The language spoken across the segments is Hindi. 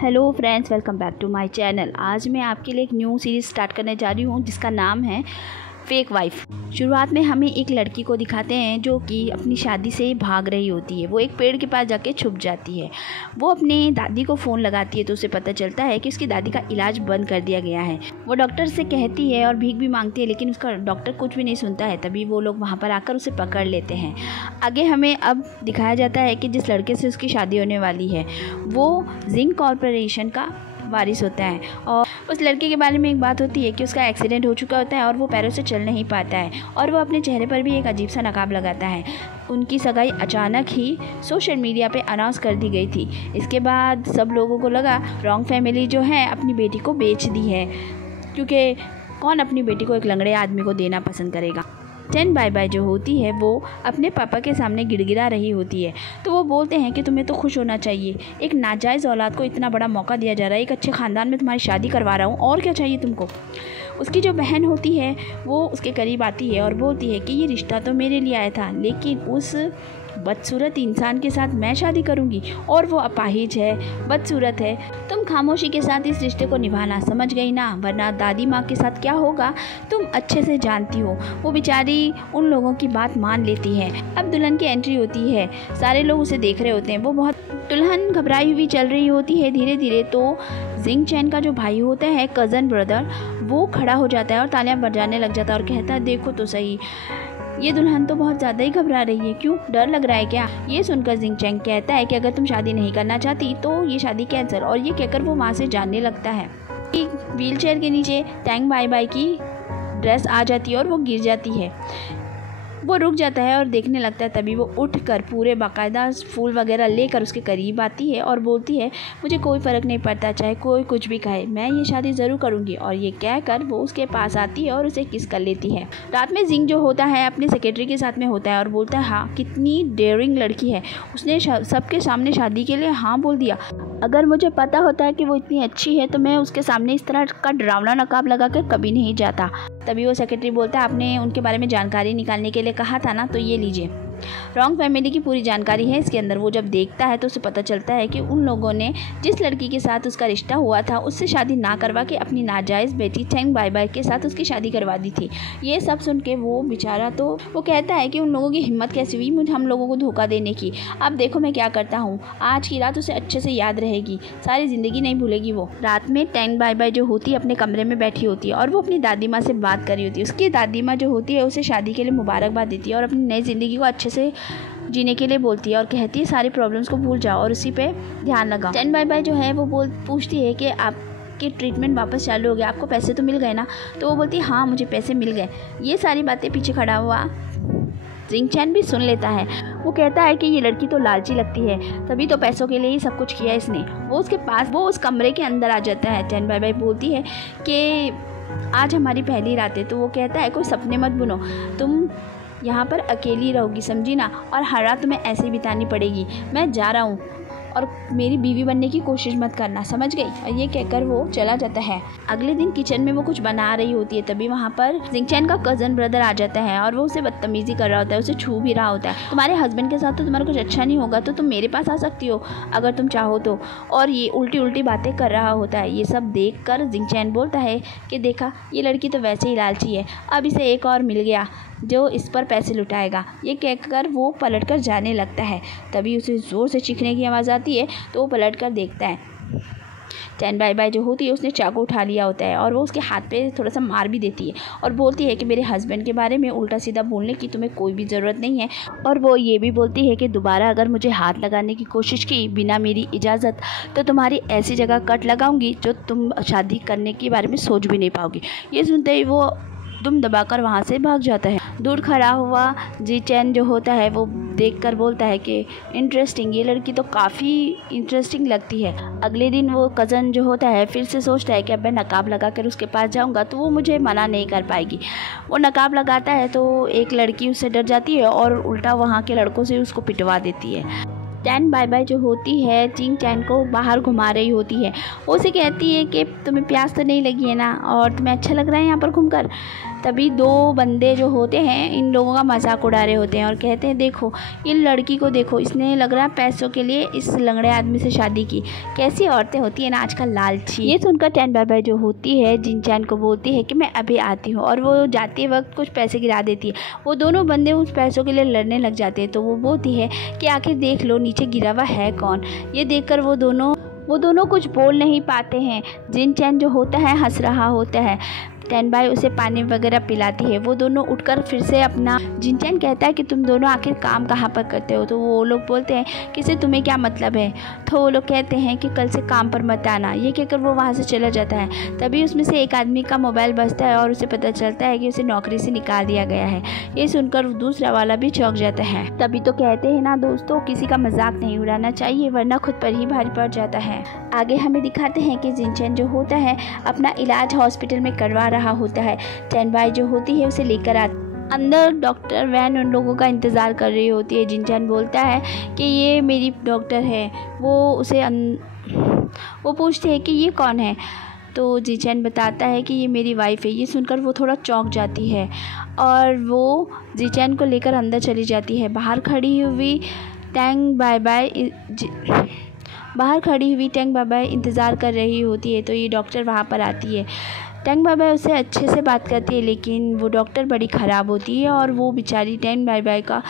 Hello friends, welcome back to my channel. आज मैं आपके लिए एक न्यू सीरीज़ स्टार्ट करने जा रही हूँ जिसका नाम है फेक वाइफ। शुरुआत में हमें एक लड़की को दिखाते हैं जो कि अपनी शादी से भाग रही होती है। वो एक पेड़ के पास जाके छुप जाती है। वो अपने दादी को फ़ोन लगाती है तो उसे पता चलता है कि उसकी दादी का इलाज बंद कर दिया गया है। वो डॉक्टर से कहती है और भीख भी मांगती है, लेकिन उसका डॉक्टर कुछ भी नहीं सुनता है। तभी वो लोग वहाँ पर आकर उसे पकड़ लेते हैं। आगे हमें अब दिखाया जाता है कि जिस लड़के से उसकी शादी होने वाली है वो जिंक कॉरपोरेशन का वारिस होता है। और उस लड़के के बारे में एक बात होती है कि उसका एक्सीडेंट हो चुका होता है और वो पैरों से चल नहीं पाता है और वो अपने चेहरे पर भी एक अजीब सा नकाब लगाता है। उनकी सगाई अचानक ही सोशल मीडिया पे अनाउंस कर दी गई थी। इसके बाद सब लोगों को लगा रॉन्ग फैमिली जो है अपनी बेटी को बेच दी है, क्योंकि कौन अपनी बेटी को एक लंगड़े आदमी को देना पसंद करेगा। टेन बाय बाय जो होती है वो अपने पापा के सामने गिड़गिड़ा रही होती है। तो वो बोलते हैं कि तुम्हें तो खुश होना चाहिए, एक नाजायज़ औलाद को इतना बड़ा मौका दिया जा रहा है, एक अच्छे ख़ानदान में तुम्हारी शादी करवा रहा हूँ, और क्या चाहिए तुमको। उसकी जो बहन होती है वो उसके करीब आती है और बोलती है कि ये रिश्ता तो मेरे लिए आया था, लेकिन उस बदसूरत इंसान के साथ मैं शादी करूंगी और वो अपाहिज है, बदसूरत है। तुम खामोशी के साथ इस रिश्ते को निभाना, समझ गई ना, वरना दादी माँ के साथ क्या होगा तुम अच्छे से जानती हो। वो बेचारी उन लोगों की बात मान लेती है। अब दुल्हन की एंट्री होती है, सारे लोग उसे देख रहे होते हैं। वो बहुत दुल्हन घबराई हुई चल रही होती है। धीरे धीरे तो जिंग चैन का जो भाई होता है, कज़न ब्रदर, वो खड़ा हो जाता है और तालियां बजाने लग जाता है और कहता है देखो तो सही, ये दुल्हन तो बहुत ज़्यादा ही घबरा रही है, क्यों, डर लग रहा है क्या। ये सुनकर जिंग चैन कहता है कि अगर तुम शादी नहीं करना चाहती तो ये शादी कैंसिल, और ये कहकर वो वहाँ से जाने लगता है। व्हील चेयर के नीचे टैंग बाय बाय की ड्रेस आ जाती है और वो गिर जाती है। वो रुक जाता है और देखने लगता है। तभी वो उठकर पूरे बाकायदा फूल वगैरह लेकर उसके करीब आती है और बोलती है मुझे कोई फ़र्क नहीं पड़ता, चाहे कोई कुछ भी कहे, मैं ये शादी ज़रूर करूँगी। और ये कहकर वो उसके पास आती है और उसे किस कर लेती है। रात में जिंग जो होता है अपने सेक्रेटरी के साथ में होता है और बोलता है हाँ, कितनी डेयरिंग लड़की है, उसने सबके सामने शादी के लिए हाँ बोल दिया। अगर मुझे पता होता है कि वो इतनी अच्छी है तो मैं उसके सामने इस तरह का डरावना नकाब लगा कर कभी नहीं जाता। तभी वो सेक्रेटरी बोलता है आपने उनके बारे में जानकारी निकालने के लिए कहा था ना, तो ये लीजिए। रॉन्ग फैमिली की पूरी जानकारी है इसके अंदर। वो जब देखता है तो उसे पता चलता है कि उन लोगों ने जिस लड़की के साथ उसका रिश्ता हुआ था उससे शादी ना करवा के अपनी नाजायज़ बेटी टेंग बाय बाय के साथ उसकी शादी करवा दी थी। ये सब सुन के वो बेचारा तो वो कहता है कि उन लोगों की हिम्मत कैसी हुई मुझे हम लोगों को धोखा देने की। अब देखो मैं क्या करता हूँ, आज की रात उसे अच्छे से याद रहेगी, सारी ज़िंदगी नहीं भूलेगी। वो रात में टेंग बाय बाय जो होती है अपने कमरे में बैठी होती है और वो अपनी दादी माँ से बात कर रही होती है। उसकी दादी माँ जो होती है उसे शादी के लिए मुबारकबाद देती है और अपनी नई ज़िंदगी को अच्छे से जीने के लिए बोलती है और कहती है सारी प्रॉब्लम्स को भूल जाओ और उसी पे ध्यान लगाओ। टेन बाय बाय जो है वो पूछती है कि आपके ट्रीटमेंट वापस चालू हो गया, आपको पैसे तो मिल गए ना। तो वो बोलती है हाँ मुझे पैसे मिल गए। ये सारी बातें पीछे खड़ा हुआ जिंग चैन भी सुन लेता है। वो कहता है कि ये लड़की तो लालची लगती है, तभी तो पैसों के लिए ही सब कुछ किया इसने। वो उस कमरे के अंदर आ जाता है। टेन बाय बाय बोलती है कि आज हमारी पहली रात है। तो वो कहता है कोई सपने मत बुनो, तुम यहाँ पर अकेली रहोगी, समझी ना, और हर रात तुम्हें ऐसे ही बितानी पड़ेगी। मैं जा रहा हूँ और मेरी बीवी बनने की कोशिश मत करना, समझ गई। और ये कहकर वो चला जाता है। अगले दिन किचन में वो कुछ बना रही होती है, तभी वहाँ पर जिंग चैन का कज़न ब्रदर आ जाता है और वो उसे बदतमीजी कर रहा होता है, उसे छू भी रहा होता है। तुम्हारे हस्बैंड के साथ तो तुम्हारा कुछ अच्छा नहीं होगा तो तुम मेरे पास आ सकती हो अगर तुम चाहो तो। और ये उल्टी उल्टी बातें कर रहा होता है। ये सब देख कर जिंग चैन बोलता है कि देखा ये लड़की तो वैसे ही लालची है, अब इसे एक और मिल गया जो इस पर पैसे लुटाएगा। ये कहकर वो पलटकर जाने लगता है। तभी उसे ज़ोर से चीखने की आवाज़ आती है तो वो पलटकर देखता है। टेन बाय बाय जो होती है उसने चाकू उठा लिया होता है और वो उसके हाथ पे थोड़ा सा मार भी देती है और बोलती है कि मेरे हस्बैंड के बारे में उल्टा सीधा बोलने की तुम्हें कोई भी ज़रूरत नहीं है। और वो ये भी बोलती है कि दोबारा अगर मुझे हाथ लगाने की कोशिश की बिना मेरी इजाज़त तो तुम्हारी ऐसी जगह कट लगाऊंगी जो तुम शादी करने के बारे में सोच भी नहीं पाओगी। ये सुनते ही वो दुम दबाकर वहाँ से भाग जाता है। दूर खड़ा हुआ जी चैन जो होता है वो देखकर बोलता है कि इंटरेस्टिंग, ये लड़की तो काफ़ी इंटरेस्टिंग लगती है। अगले दिन वो कज़न जो होता है फिर से सोचता है कि अब मैं नकाब लगा कर उसके पास जाऊँगा तो वो मुझे मना नहीं कर पाएगी। वो नकाब लगाता है तो एक लड़की उससे डर जाती है और उल्टा वहाँ के लड़कों से उसको पिटवा देती है। टेन बाय बाय जो होती है जिंग चैन को बाहर घुमा रही होती है। वो उसे कहती है कि तुम्हें प्यास तो नहीं लगी है ना, और तुम्हें अच्छा लग रहा है यहाँ पर घूमकर। तभी दो बंदे जो होते हैं इन लोगों का मजाक उड़ा रहे होते हैं और कहते हैं देखो इन लड़की को देखो, इसने लग रहा है पैसों के लिए इस लंगड़े आदमी से शादी की। कैसी औरतें होती हैं ना आजकल, लालची। ये सुनकर टैन बाई जो होती है जिन चैन को बोलती है कि मैं अभी आती हूँ, और वो जाते वक्त कुछ पैसे गिरा देती है। वो दोनों बंदे उस पैसों के लिए लड़ने लग जाते हैं। तो वो बोलती है कि आखिर देख लो नीचे गिरा हुआ है कौन। ये देखकर वो दोनों कुछ बोल नहीं पाते हैं। जिन चैन जो होता है हंस रहा होता है। टैन बाई उसे पानी वगैरह पिलाती है। वो दोनों उठकर फिर से अपना, जिन चैन कहता है कि तुम दोनों आखिर काम कहाँ पर करते हो। तो वो लोग बोलते हैं कि इससे तुम्हें क्या मतलब है। तो वो लोग कहते हैं कि कल से काम पर मत आना। ये कहकर वो वहाँ से चला जाता है। तभी उसमें से एक आदमी का मोबाइल बजता है और उसे पता चलता है कि उसे नौकरी से निकाल दिया गया है। ये सुनकर दूसरा वाला भी चौंक जाता है। तभी तो कहते हैं ना दोस्तों, किसी का मजाक नहीं उड़ाना चाहिए वरना खुद पर ही भारी पड़ जाता है। आगे हमें दिखाते हैं कि जिन चैन जो होता है अपना इलाज हॉस्पिटल में करवा रहा होता है। टैन बाई जो होती है उसे लेकर अंदर डॉक्टर वैन उन लोगों का इंतज़ार कर रही होती है। जिन चैन बोलता है कि ये मेरी डॉक्टर है। वो पूछते हैं कि ये कौन है। तो जिन चैन बताता है कि ये मेरी वाइफ है। ये सुनकर वो थोड़ा चौंक जाती है और वो जिन चैन को लेकर अंदर चली जाती है। बाहर खड़ी हुई टैन बाई इंतज़ार कर रही होती है। तो ये डॉक्टर वहाँ पर आती है। टैन बाई उससे अच्छे से बात करती है, लेकिन वो डॉक्टर बड़ी ख़राब होती है और वो बेचारी टैन बाई का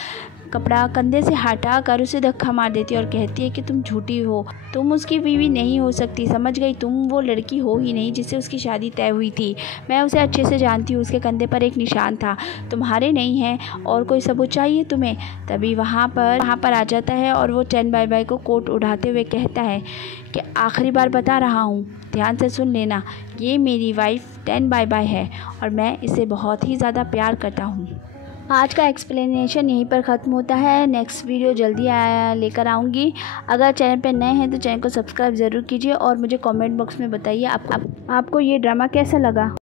कपड़ा कंधे से हटा कर उसे धक्का मार देती है और कहती है कि तुम झूठी हो, तुम उसकी बीवी नहीं हो सकती, समझ गई, तुम वो लड़की हो ही नहीं जिससे उसकी शादी तय हुई थी। मैं उसे अच्छे से जानती हूँ, उसके कंधे पर एक निशान था, तुम्हारे नहीं है। और कोई सबूत चाहिए तुम्हें? तभी वहाँ पर आ जाता है और वो टैन बाई को कोट उड़ाते हुए कहता है कि आखिरी बार बता रहा हूँ, ध्यान से सुन लेना, ये मेरी वाइफ टैन बाई है और मैं इसे बहुत ही ज़्यादा प्यार करता हूँ। आज का एक्सप्लेनेशन यहीं पर ख़त्म होता है। नेक्स्ट वीडियो जल्दी लेकर आऊँगी। अगर चैनल पर नए हैं तो चैनल को सब्सक्राइब ज़रूर कीजिए और मुझे कमेंट बॉक्स में बताइए आपको ये ड्रामा कैसा लगा।